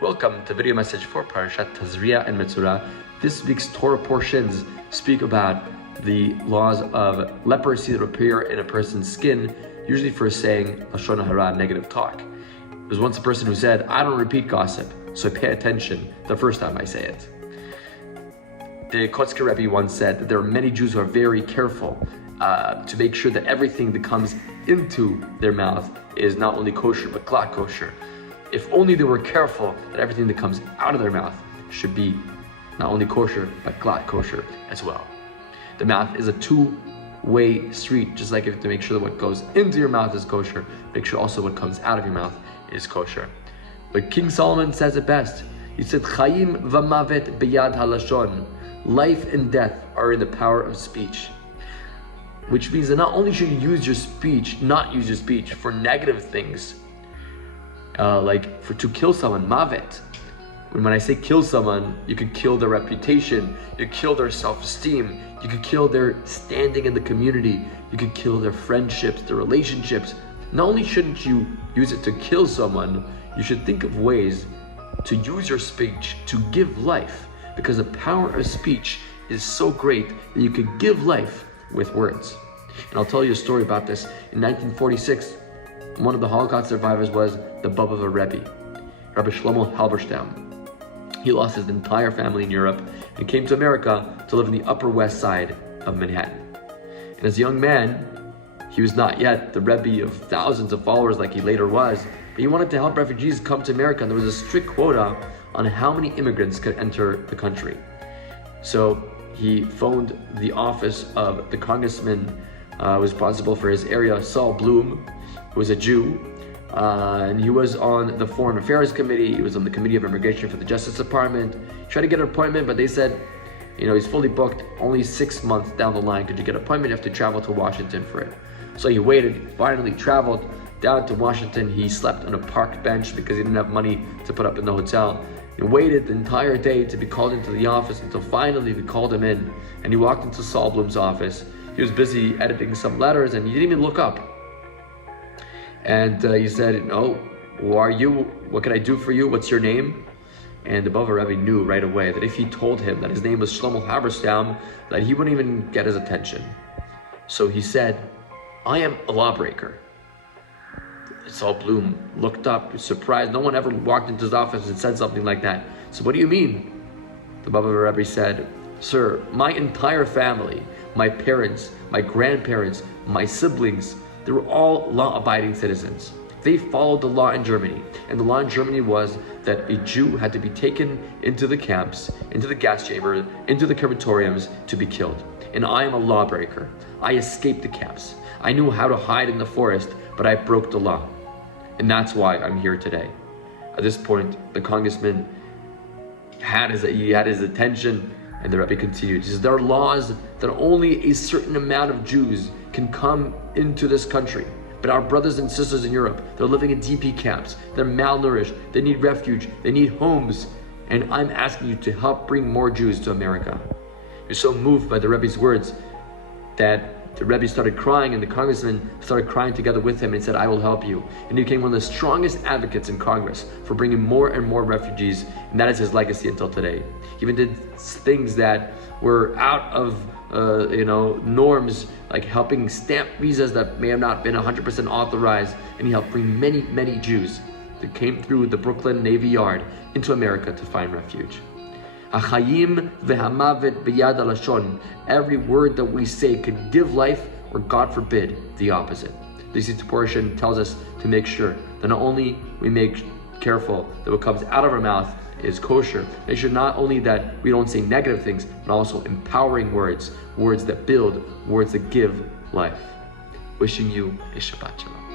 Welcome to video message for Parashat Tazria and Metzora. This week's Torah portions speak about the laws of leprosy that appear in a person's skin, usually for saying lashon hara, negative talk. There was once a person who said, I don't repeat gossip, so I pay attention the first time I say it. The Kotzker Rebbe once said that there are many Jews who are very careful to make sure that everything that comes into their mouth is not only kosher, but glatt kosher. If only they were careful that everything that comes out of their mouth should be not only kosher, but glatt kosher as well. The mouth is a two-way street, just like you have to make sure that what goes into your mouth is kosher, make sure also what comes out of your mouth is kosher. But King Solomon says it best. He said, Chaim v'mavet beyad halashon. Life and death are in the power of speech. Which means that not only should you use your speech, not use your speech for negative things, to kill someone, mavet. When I say kill someone, you could kill their reputation, you could kill their self-esteem, you could kill their standing in the community, you could kill their friendships, their relationships. Not only shouldn't you use it to kill someone, you should think of ways to use your speech to give life, because the power of speech is so great that you could give life with words. And I'll tell you a story about this. In 1946, one of the Holocaust survivors was the Baba of a Rebbe, Rabbi Shlomo Halberstam. He lost his entire family in Europe and came to America to live in the Upper West Side of Manhattan. And as a young man, he was not yet the Rebbe of thousands of followers like he later was, but he wanted to help refugees come to America, and there was a strict quota on how many immigrants could enter the country. So he phoned the office of the congressman responsible for his area, Saul Bloom, who was a Jew, and he was on the Foreign Affairs Committee, he was on the Committee of Immigration for the Justice Department. He tried to get an appointment, but they said, he's fully booked, only 6 months down the line could you get an appointment, you have to travel to Washington for it. So he waited, finally traveled down to Washington. He slept on a park bench because he didn't have money to put up in the hotel. He waited the entire day to be called into the office until finally we called him in, and he walked into Saul Bloom's office. He was busy editing some letters and he didn't even look up. And he said, who are you? What can I do for you? What's your name? And the Bava Rebbe knew right away that if he told him that his name was Shlomo Halberstam, that he wouldn't even get his attention. So he said, I am a lawbreaker. Saul Bloom looked up, surprised. No one ever walked into his office and said something like that. So what do you mean? The Bava Rebbe said, sir, my entire family, my parents, my grandparents, my siblings, they were all law-abiding citizens. They followed the law in Germany, and the law in Germany was that a Jew had to be taken into the camps, into the gas chamber, into the crematoriums to be killed. And I am a lawbreaker. I escaped the camps. I knew how to hide in the forest, but I broke the law. And that's why I'm here today. At this point, the congressman had his attention, and the Rebbe continued. He says, there are laws that only a certain amount of Jews can come into this country. But our brothers and sisters in Europe, they're living in DP camps, they're malnourished, they need refuge, they need homes, and I'm asking you to help bring more Jews to America. He was so moved by the Rebbe's words that the Rebbe started crying, and the congressman started crying together with him and said, I will help you. And he became one of the strongest advocates in Congress for bringing more and more refugees, and that is his legacy until today. He even did things that were out of norms, like helping stamp visas that may have not been 100% authorized, and he helped bring many, many Jews that came through the Brooklyn Navy Yard into America to find refuge. Achayim v'hamavet b'yad halashon. Every word that we say could give life, or God forbid, the opposite. This portion tells us to make sure that not only we make careful that what comes out of our mouth is kosher, make sure not only that we don't say negative things, but also empowering words, words that build, words that give life. Wishing you a Shabbat Shalom.